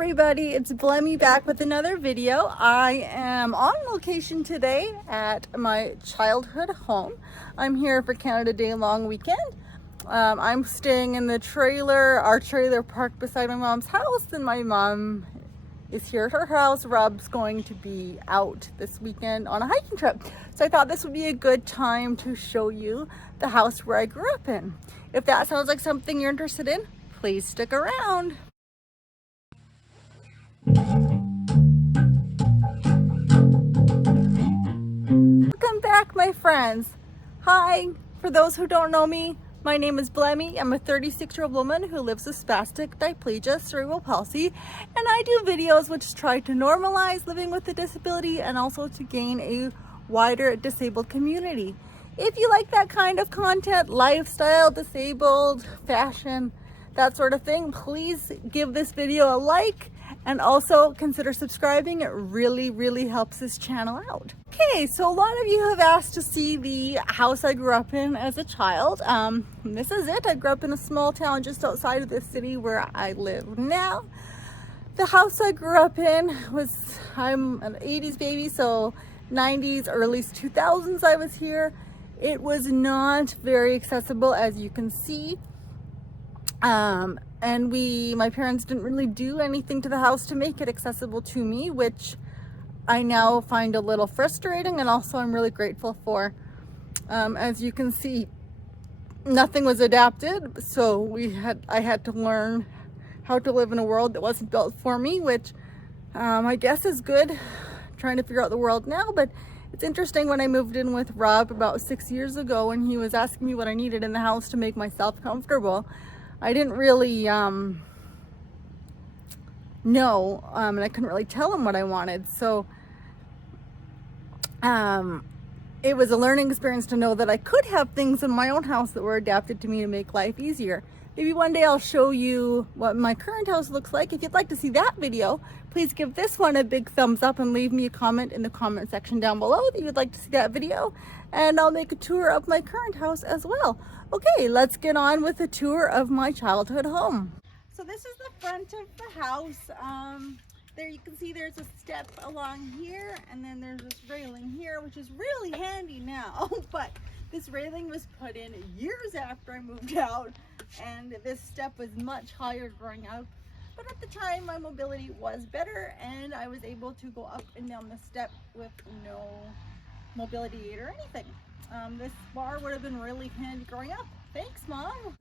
everybody, it's Blemmy back with another video. I am on location today at my childhood home. I'm here for Canada Day long weekend. I'm staying in the trailer, our trailer parked beside my mom's house, and my mom is here at her house. Rob's going to be out this weekend on a hiking trip. So I thought this would be a good time to show you the house where I grew up in. If that sounds like something you're interested in, please stick around. Welcome back, my friends. Hi, for those who don't know me, my name is Blemmy. I'm a 36-year-old woman who lives with spastic diplegia, cerebral palsy, and I do videos which try to normalize living with a disability and also to gain a wider disabled community. If you like that kind of content, lifestyle, disabled, fashion, that sort of thing, please give this video a like and also consider subscribing. It really helps this channel out. Okay, so a lot of you have asked to see the house I grew up in as a child. This is it. I grew up in a small town just outside of the city where I live now. The house I grew up in was, I'm an 80s baby, so 90s, early 2000s I was here. It was not very accessible, as you can see. And my parents didn't really do anything to the house to make it accessible to me, which I now find a little frustrating, and also I'm really grateful for. As you can see, nothing was adapted, so I had to learn how to live in a world that wasn't built for me, which I guess is good, trying to figure out the world now. But it's interesting, when I moved in with Rob about 6 years ago, and he was asking me what I needed in the house to make myself comfortable, I didn't really know, and I couldn't really tell him what I wanted. So it was a learning experience to know that I could have things in my own house that were adapted to me to make life easier. Maybe one day I'll show you what my current house looks like. If you'd like to see that video, please give this one a big thumbs up and leave me a comment in the comment section down below that you'd like to see that video, and I'll make a tour of my current house as well. Okay, let's get on with a tour of my childhood home. So this is the front of the house. There you can see there's a step along here, and then there's this railing here, which is really handy now. But this railing was put in years after I moved out, and this step was much higher growing up. But at the time, my mobility was better, and I was able to go up and down the step with no mobility aid or anything. This bar would have been really handy growing up. Thanks, Mom.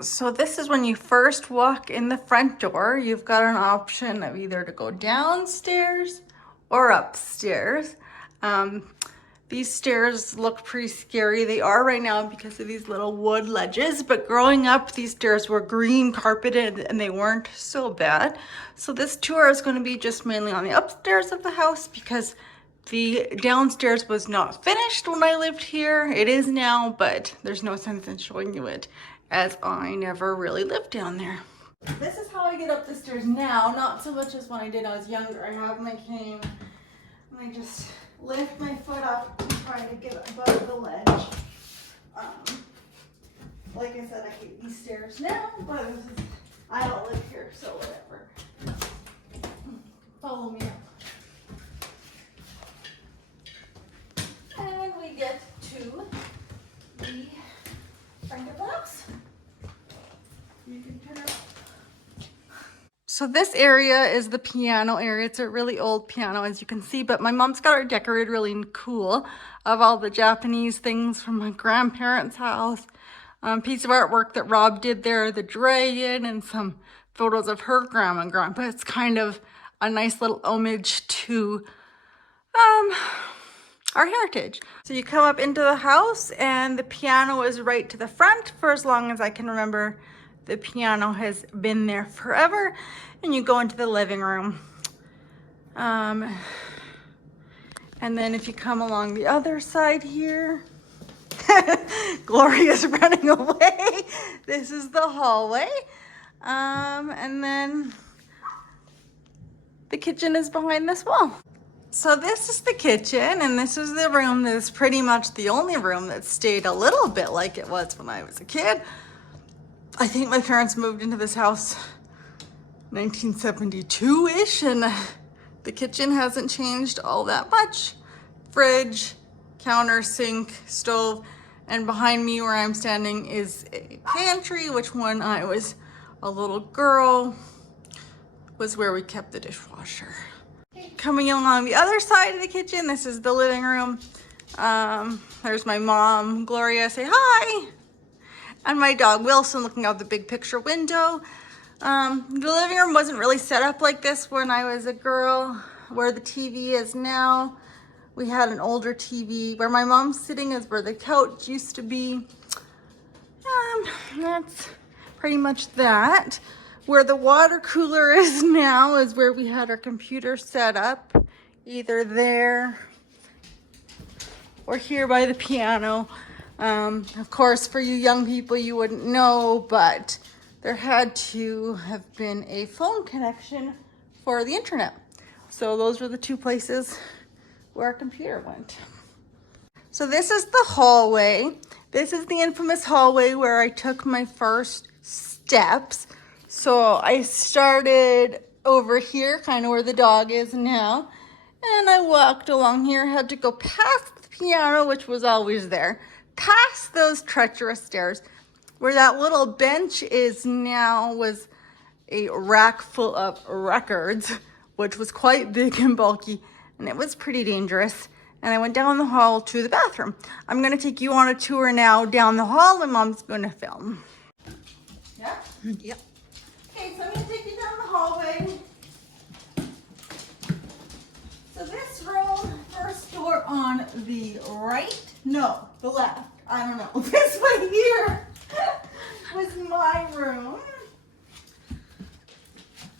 So this is when you first walk in the front door. You've got an option of either to go downstairs or upstairs. These stairs look pretty scary. They are right now because of these little wood ledges, but growing up, these stairs were green carpeted and they weren't so bad. So this tour is going to be just mainly on the upstairs of the house, because the downstairs was not finished when I lived here. It is now, but there's no sense in showing you it, as I never really lived down there. This is how I get up the stairs now, not so much as when I did when I was younger. I have my cane and I just lift my foot up and try to get above the ledge. Like I said, I hate these stairs now, but I don't live here, so whatever. Follow me up. And we get to the front of the house. You can turn it off. So this area is the piano area. It's a really old piano, as you can see, but my mom's got it decorated really cool, of all the Japanese things from my grandparents' house. Piece of artwork that Rob did there, the dragon, and some photos of her grandma and grandpa. It's kind of a nice little homage to our heritage. So you come up into the house, and the piano is right to the front. For as long as I can remember, the piano has been there forever. And you go into the living room. And then if you come along the other side here, Gloria's running away. This is the hallway. And then the kitchen is behind this wall. So this is the kitchen, and this is the room that is pretty much the only room that stayed a little bit like it was when I was a kid. I think my parents moved into this house 1972-ish, and the kitchen hasn't changed all that much. Fridge, counter, sink, stove, and behind me where I'm standing is a pantry, which when I was a little girl was where we kept the dishwasher. Coming along the other side of the kitchen, this is the living room. There's my mom, Gloria, say hi. And my dog, Wilson, looking out the big picture window. The living room wasn't really set up like this when I was a girl, where the TV is now. We had an older TV. Where my mom's sitting is where the couch used to be. That's pretty much that. Where the water cooler is now is where we had our computer set up, either there or here by the piano. Of course, for you young people, you wouldn't know, but there had to have been a phone connection for the internet. So those were the two places where our computer went. So this is the hallway. This is the infamous hallway where I took my first steps. So I started over here, kind of where the dog is now, and I walked along here, had to go past the piano, which was always there, past those treacherous stairs. Where that little bench is now was a rack full of records, which was quite big and bulky, and it was pretty dangerous. And I went down the hall to the bathroom. I'm gonna take you on a tour now down the hall, and Mom's gonna film. Yeah? Yep. Okay, so I'm gonna take you down the hallway. So this room, first door on the right, no, the left, I don't know. This one here was my room.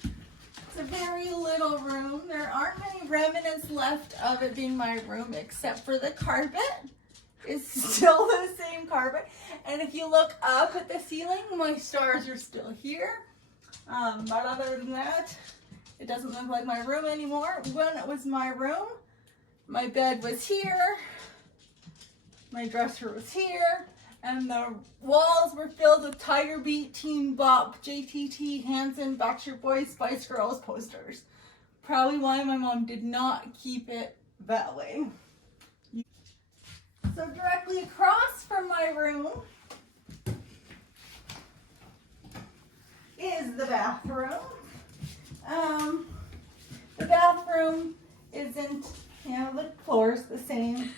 It's a very little room. There aren't many remnants left of it being my room, except for the carpet. It's still the same carpet. And if you look up at the ceiling, my stars are still here. But other than that, it doesn't look like my room anymore. When it was my room, my bed was here, my dresser was here, and the walls were filled with Tiger Beat, Teen Bop, JTT, Hanson, Backstreet Boys, Spice Girls posters. Probably why my mom did not keep it that way. So directly across from my room is the bathroom. The bathroom isn't, the floor's the same,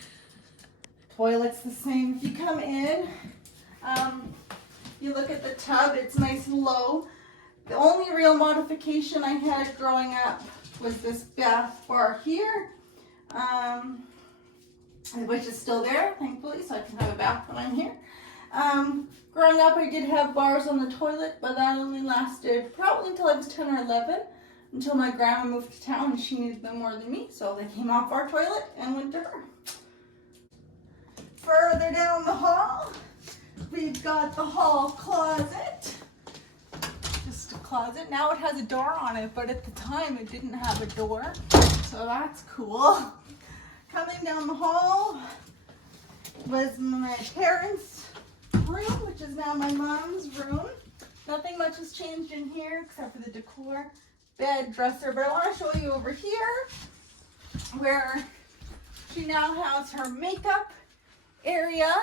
toilet's the same. If you come in, you look at the tub, it's nice and low. The only real modification I had growing up was this bath bar here, which is still there, thankfully, so I can have a bath when I'm here. Growing up, I did have bars on the toilet, but that only lasted probably until I was 10 or 11, until my grandma moved to town and she needed them more than me, so they came off our toilet and went to her. Further down the hall, we've got the hall closet. Just a closet. Now it has a door on it, but at the time it didn't have a door, so that's cool. Coming down the hall was my parents' room, which is now my mom's room. Nothing much has changed in here except for the decor, bed, dresser, but I want to show you over here where she now has her makeup area.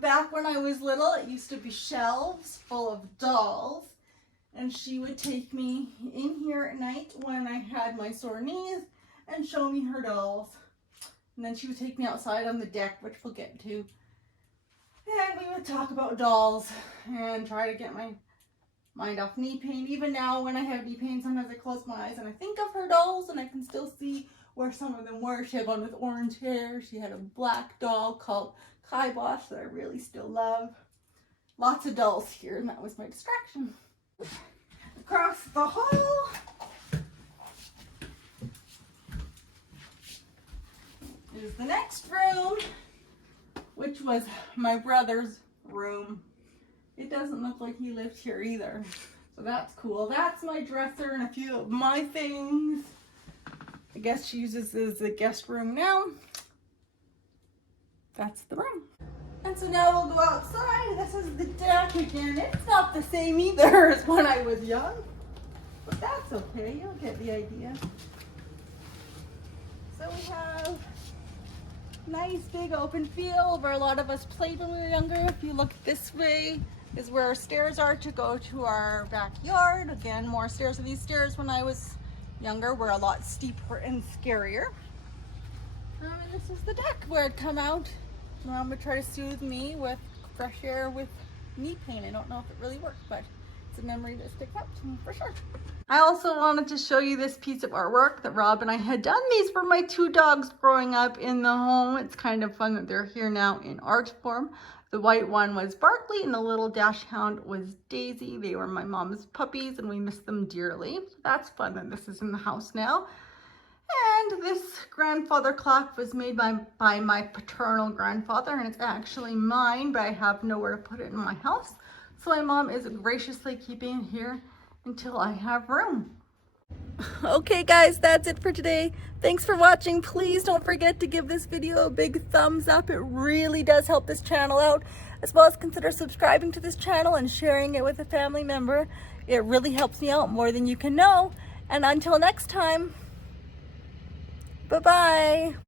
Back when I was little, it used to be shelves full of dolls, and she would take me in here at night when I had my sore knees and show me her dolls. And then she would take me outside on the deck, which we'll get to, and we would talk about dolls and try to get my mind off knee pain. Even now when I have knee pain, sometimes I close my eyes and I think of her dolls and I can still see where some of them were. She had one with orange hair. She had a black doll called Kibosh that I really still love. Lots of dolls here, and that was my distraction. Across the hall is the next room, which was my brother's room. It doesn't look like he lived here either, so that's cool. That's my dresser and a few of my things. I guess she uses this as a guest room now. That's the room. And so now we'll go outside. This is the deck again. It's not the same either as when I was young. that's okay, you'll get the idea. So we have nice big open field where a lot of us played when we were younger. If you look this way is where our stairs are to go to our backyard. Again, more stairs. So these stairs when I was younger were a lot steeper and scarier. And this is the deck where I'd come out. Mom would try to soothe me with fresh air with knee pain. I don't know if it really worked, but it's a memory that sticks out to me for sure. I also wanted to show you this piece of artwork that Rob and I had done. These were my 2 dogs growing up in the home. It's kind of fun that they're here now in art form. The white one was Barkley and the little dash hound was Daisy. They were my mom's puppies and we miss them dearly. That's fun that this is in the house now. And this grandfather clock was made by my paternal grandfather, and it's actually mine, but I have nowhere to put it in my house. So my mom is graciously keeping it here until I have room. Okay guys, that's it for today. Thanks for watching. Please don't forget to give this video a big thumbs up. It really does help this channel out, as well as consider subscribing to this channel and sharing it with a family member. It really helps me out more than you can know. And until next time, bye-bye.